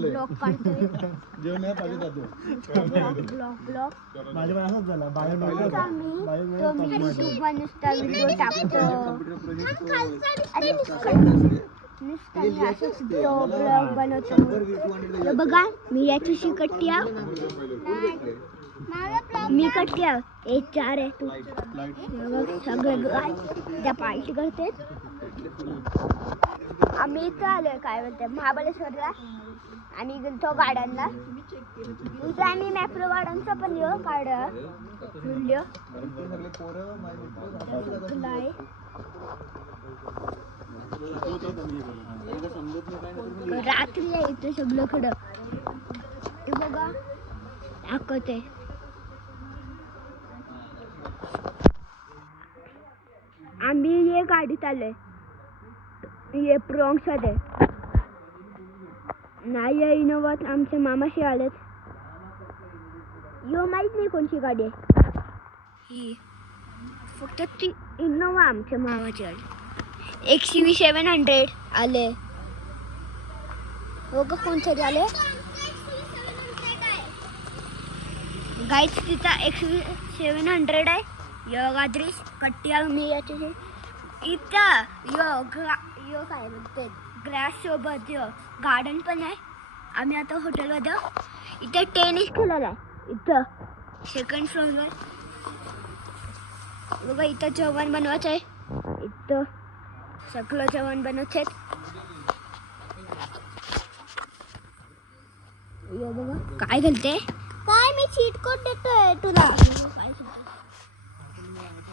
Blog काढतोय blog नुसता video टाकतो ब्लॉग बनवतो. बघा मी याची कट्ट्या मी कट्ट्या एक 4 आहे तू सगळं गाय त्या पार्टी करते. आम्ही इथं आलोय काय म्हणते महाबळेश्वरला आणि गेलतो गार्डनला. इथं आम्ही मॅप्रो गार्डनचा पण येऊ काढ व्हिडिओ रात्री आहे इथं सगळं खडं ते बघा दाखवते. आम्ही ये गाडीत आलोय ये प्रॉन्ग्स मध्ये नाही या इनोवात आमचे मामाशी आलेत. यो माहित नाही कोणची गाडी आहे ही फक्त ती इनोवा आमच्या मामाची गाडी. XUV 700 आले हो का कोणतरी आले गाईच तिचा XUV 700 आहे. यो गाद्रीस कट्ट्या मी याचे इथं यो काय म्हणते ग्रास सोबत गार्डन पण आहे. आम्ही आता हॉटेलमध्ये इथं टेनिस खेळायला आहे इथं 2nd फ्लोअरवर. बघा इथं जेवण बनवायचं आहे. इथं सगळं जेवण बनवतात. बघा काय घालते काय मी चीट कोड देतोय तुला.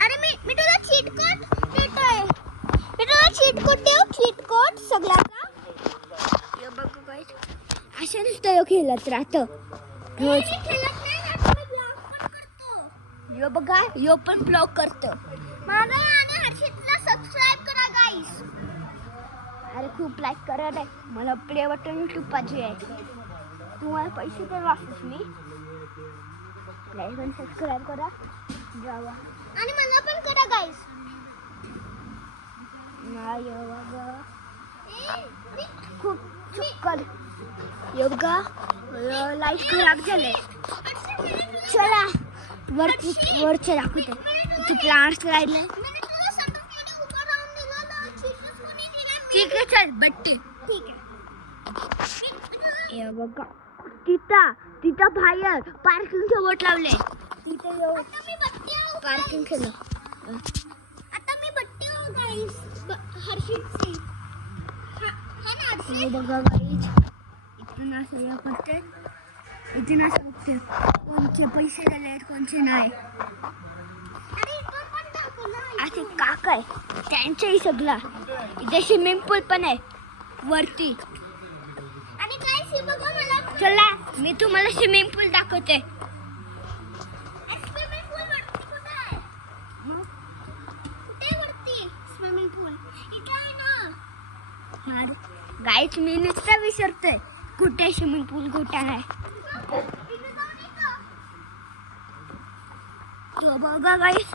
अरे मी तुला चीट कोड देतोय. मी तुला चीट कोड देऊ चीट कोड सगळ्याचा. यो बघू काय अशा नुसतं यो खेळत राहतं रोज. यो बघा यो पण ब्लॉग करतो. मला आणि हर्षितला सबस्क्राइब करा गाईस. अरे खूप लाईक करा रे मला प्ले बटन यूट्यूब पाहिजे आहे. तुम्हाला पैसे तर वाचतोच मी. लाईक आणि सबस्क्राइब करा जावा आणि मला पण करा गाईस. नाही बघा खूप चुक्कर योगा लाईट खराब झाले. चला वरचे दाखवते तू प्लांट्स राहिले. ठीक आहे चल बट्टी ठीक आहे. बघा तिथं बाहेर पार्किंगचे बोट लावले. तिथे पार्किंग केलं. आता मी बट्टी गाईस हर्षितची बघा गाईस इथून असं या करते इथून असं बघते कोणचे पैसे झाले कोणचे नाही. असे काका आहे त्यांच्याही सगळा. इथे स्विमिंग पूल पण आहे वरती. आणि काय बघा मला चला मी तुम्हाला स्विमिंग पूल दाखवते. स्विमिंग पूल गाईच मी नुसता विसरतोय कुठे स्विमिंग पूल कुठे आहे. बघा गाईस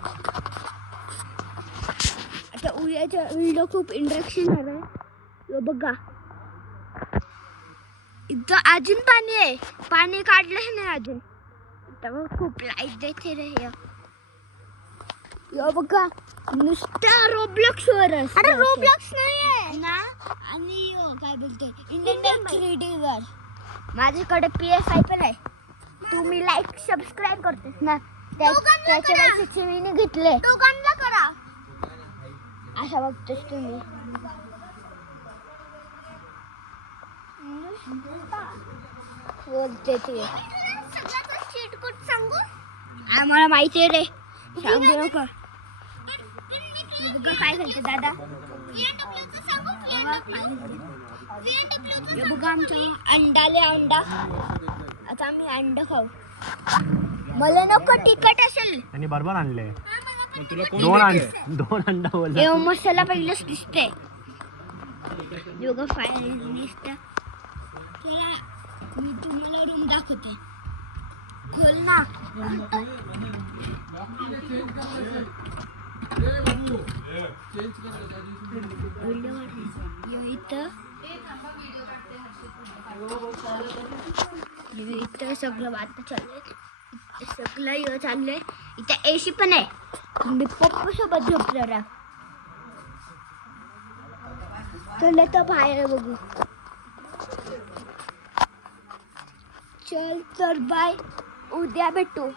आता उद्याचा व्हिडिओ खूप इंटरेक्शन झालाय. बघा इथं अजून पाणी आहे. पाणी काढलंच नाही अजून. तेव्हा खूप लाईट देते रे. यो बघा नुसता रोब्लॉक्स वर. अरे रोब्लॉक्स नाहीये ना. आणि काय बोलते इंडियन 3D वर माझ्याकडे PS5 पण आहे. तुम्ही लाईक सबस्क्राइब करतेस ना त्याच्या पैसे मी घेतले. दोघांना करा असा बघतोस तुम्ही. बोलते ते चीट कोड सांगू आम्हाला माहिती आहे रे सांगू नको. बघा काय घालते दादा. बघा आमच्या अंडाले अंडा. आता आम्ही अंड खाऊ. मला नको तिखट असेल आणि बरोबर आणले 2 अंडा बोलला. मसाला पहिलेच दिसते. बघा फायर दिसतं. चला मी तुम्हाला रूम दाखवते. खोल ना. इथं इथं सगळं वाटत चाललंय, इथं सगळं चाललंय. इथं एसी पण आहे. मी पप्पा सोबत झोपलो रा. चल तर बाहेर बघू. चल तर बाय, उद्या भेटू.